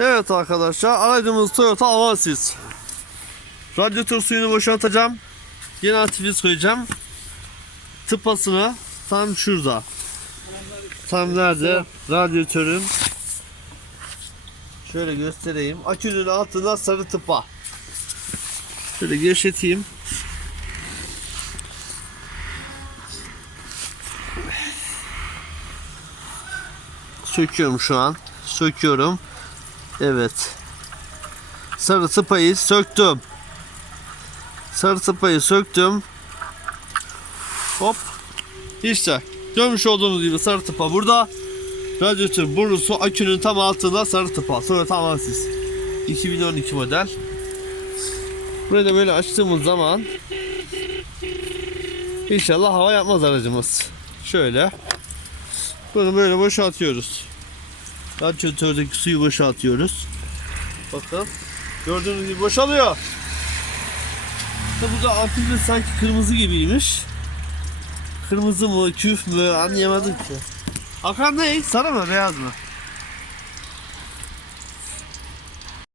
Evet arkadaşlar aracımız Toyota Avansis. Radyatör suyunu boşaltacağım. Yeni antifriz koyacağım. Tıpasını tam şurada. Tam nerede? Radyatörün. Şöyle göstereyim. Akünün altında sarı tıpa. Şöyle gevşeteyim. Söküyorum şu an. Söküyorum. Evet. Sarı tıpayı söktüm. Sarı tıpayı söktüm. Hop. İşte görmüş olduğunuz gibi sarı tıpa burada. Radyatör borusu akünün tam altında sarı tıpa. Sonra tamansız. 2012 model. Burayı da böyle açtığımız zaman İnşallah hava yapmaz aracımız. Şöyle. Bunu böyle boşaltıyoruz. Radyatördeki suyu boşaltıyoruz. Bakın. Gördüğünüz gibi boşalıyor. İşte bu da ampulle sanki kırmızı gibiymiş. Kırmızı mı, küf mü anlayamadım ki. Akan ne? Sarı mı, beyaz mı?